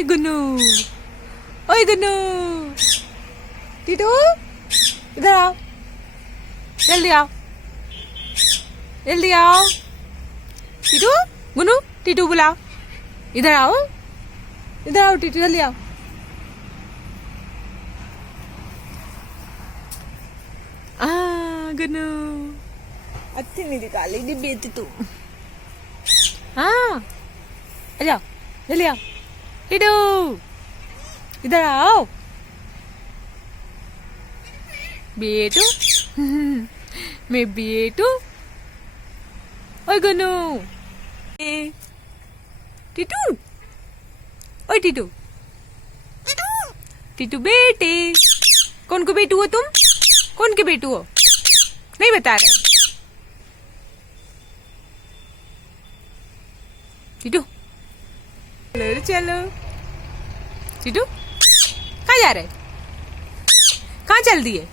ओए गुन्नू, ओए गुन्नू, टीटू इधर आओ, जल्दी आओ, जल्दी आओ। टीटू, गुन्नू, टीटू बुलाओ, इधर आओ, इधर आओ टीटू, जल्दी आओ। गुन्नू अच्छी नहीं निकाली डिब्बी तू। हाँ आ जाओ, जल्दी आओ। टीटू इधर आओ बेटू। मैं बेटू। ओए गुन्नू, टीटू, ओए टीटू, टीटू बेटे। कौन को बेटू हो तुम? कौन के बेटू हो? नहीं बता रहे। टीटू चलो चलो। टीटू कहाँ जा रहे? कहाँ चल दिए?